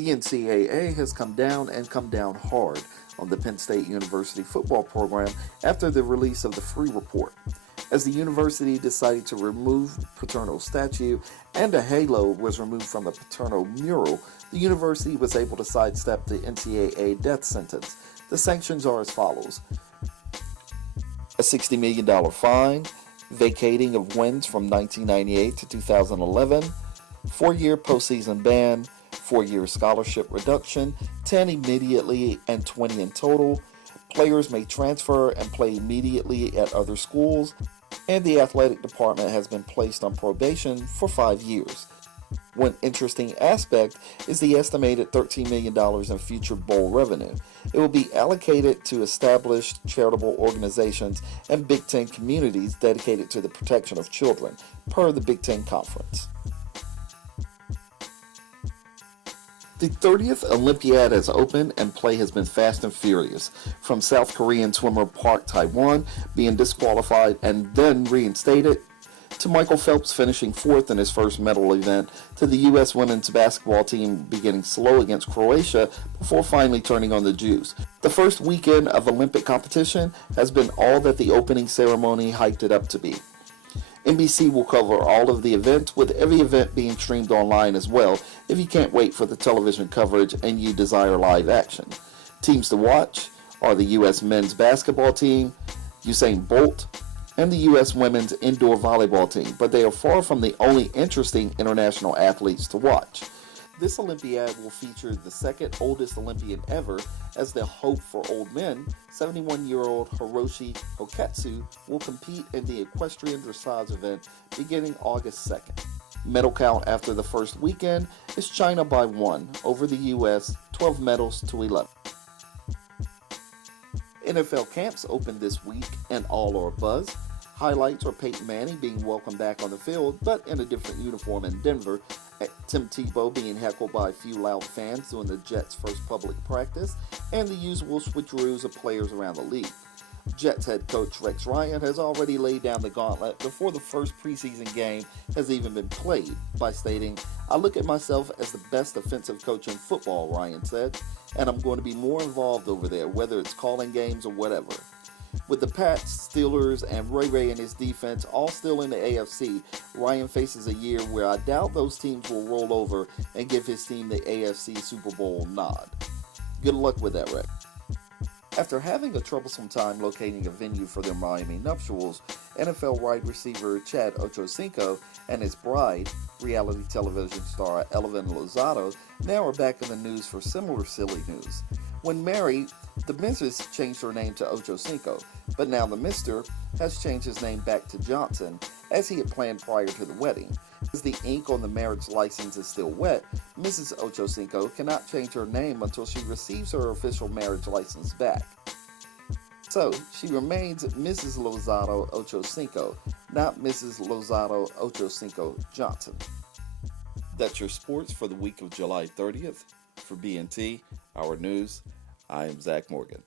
The NCAA has come down hard on the Penn State University football program after the release of the Free Report. As the university decided to remove Paterno's statue and a halo was removed from the Paterno mural, the university was able to sidestep the NCAA death sentence. The sanctions are as follows: a $60 million fine, vacating of wins from 1998 to 2011, 4-year postseason ban, 4-year scholarship reduction, 10 immediately and 20 in total. Players may transfer and play immediately at other schools, and the athletic department has been placed on probation for 5 years. One interesting aspect is the estimated $13 million in future bowl revenue. It will be allocated to established charitable organizations and Big Ten communities dedicated to the protection of children, per the Big Ten Conference. The 30th Olympiad has opened and play has been fast and furious, from South Korean swimmer Park Tae-Hwan being disqualified and then reinstated, to Michael Phelps finishing 4th in his first medal event, to the U.S. women's basketball team beginning slow against Croatia before finally turning on the juice. The first weekend of Olympic competition has been all that the opening ceremony hyped it up to be. NBC will cover all of the events, with every event being streamed online as well if you can't wait for the television coverage and you desire live action. Teams to watch are the U.S. men's basketball team, Usain Bolt, and the U.S. women's indoor volleyball team, but they are far from the only interesting international athletes to watch. This Olympiad will feature the second oldest Olympian ever, as the hope for old men, 71-year-old Hiroshi Hoketsu, will compete in the equestrian dressage event beginning August 2nd. Medal count after the first weekend is China by 1 over the U.S., 12 medals to 11. NFL camps open this week and all are abuzz. Highlights are Peyton Manning being welcomed back on the field, but in a different uniform in Denver, Tim Tebow being heckled by a few loud fans during the Jets' first public practice, and the usual switcheroos of players around the league. Jets head coach Rex Ryan has already laid down the gauntlet before the first preseason game has even been played by stating, "I look at myself as the best offensive coach in football," Ryan said, "and I'm going to be more involved over there, whether it's calling games or whatever." With the Pats, Steelers, and Ray and his defense all still in the AFC, Ryan faces a year where I doubt those teams will roll over and give his team the AFC Super Bowl nod. Good luck with that, Rex. After having a troublesome time locating a venue for their Miami nuptials, NFL wide receiver Chad Ochocinco and his bride, reality television star Elvin Lozado, now are back in the news for similar silly news. When married, the Mrs. changed her name to Ochocinco, but now the Mr. has changed his name back to Johnson, as he had planned prior to the wedding. As the ink on the marriage license is still wet, Mrs. Ochocinco cannot change her name until she receives her official marriage license back. So, she remains Mrs. Lozado Ochocinco, not Mrs. Lozado Ochocinco Johnson. That's your sports for the week of July 30th. For BNT, Our News, I am Zach Morgan.